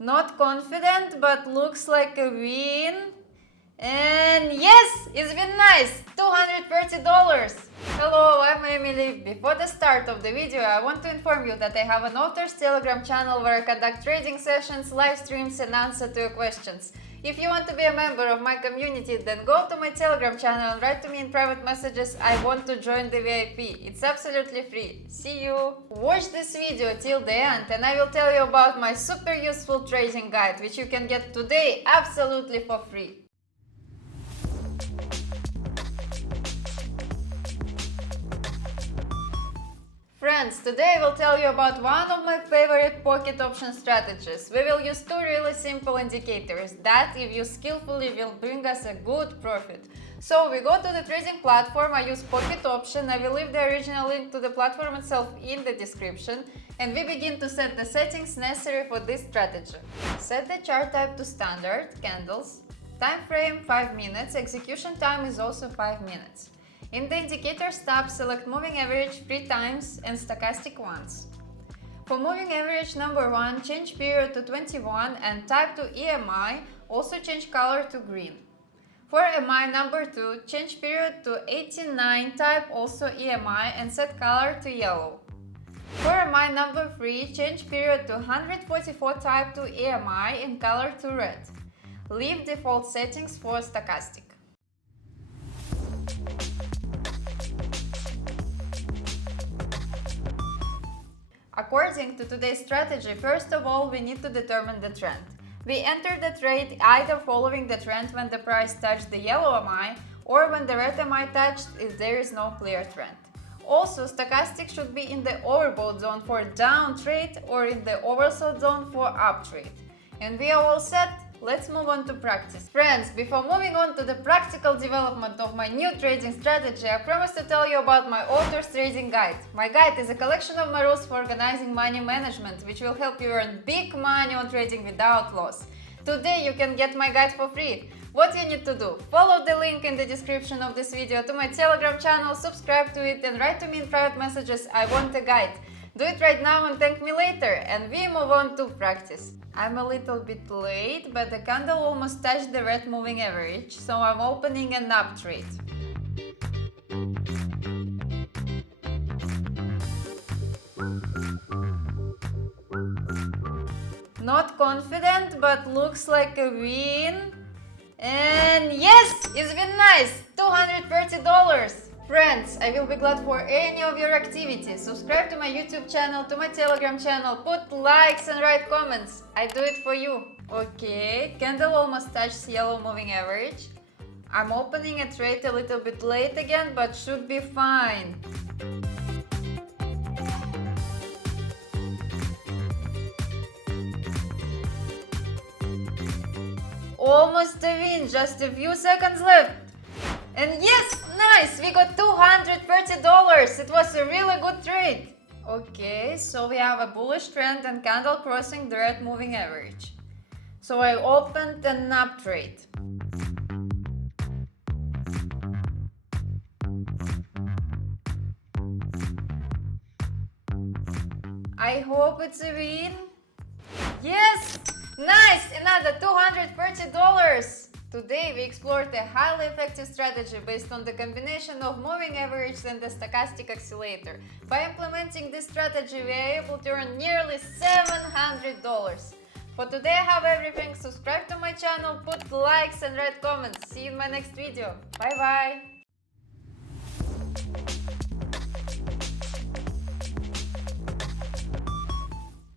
Not confident, but looks like a win. And yes, it's been nice! $230! Hello, I'm Emily. Before the start of the video, I want to inform you that I have an author's Telegram channel where I conduct trading sessions, live streams and answer to your questions. If you want to be a member of my community, then go to my Telegram channel and write to me in private messages, I want to join the VIP. It's absolutely free. See you! Watch this video till the end and I will tell you about my super useful trading guide, which you can get today absolutely for free. Friends, today I will tell you about one of my favorite pocket option strategies. We will use two really simple indicators that, if used skillfully, will bring us a good profit. So we go to the trading platform, I use pocket option, I will leave the original link to the platform itself in the description, and we begin to set the settings necessary for this strategy. Set the chart type to standard, candles, time frame 5 minutes, execution time is also 5 minutes. In the Indicators tab, select Moving Average 3 times and Stochastic once. For Moving Average number 1, change period to 21 and type to EMI, also change color to green. For MI number 2, change period to 89, type also EMI and set color to yellow. For MI number 3, change period to 144, type to EMI and color to red. Leave default settings for Stochastic. According to today's strategy, first of all, we need to determine the trend. We enter the trade either following the trend when the price touched the yellow MI or when the red MI touched if there is no clear trend. Also, Stochastic should be in the overbought zone for down trade or in the oversold zone for up trade. And we are all set. Let's move on to practice. Friends, before moving on to the practical development of my new trading strategy, I promise to tell you about my author's trading guide. My guide is a collection of my rules for organizing money management, which will help you earn big money on trading without loss. Today you can get my guide for free. What you need to do? Follow the link in the description of this video to my Telegram channel, subscribe to it and write to me in private messages, I want a guide. Do it right now and thank me later, and we move on to practice. I'm a little bit late, but the candle almost touched the red moving average, so I'm opening an up trade. Not confident, but looks like a win. And yes, it's been nice! $230! Friends, I will be glad for any of your activities. Subscribe to my YouTube channel, to my Telegram channel, put likes and write comments. I do it for you. Okay, candle almost touched yellow moving average. I'm opening a trade a little bit late again, but should be fine. Almost a win, just a few seconds left. And yes, nice! We got $230! It was a really good trade. Okay, so we have a bullish trend and candle crossing the red moving average. So I opened an up trade. I hope it's a win. Yes! Nice! Another $230! Today we explored a highly effective strategy based on the combination of moving average and the Stochastic Oscillator. By implementing this strategy, we are able to earn nearly $700. For today I have everything. Subscribe to my channel, put likes and write comments. See you in my next video. Bye bye!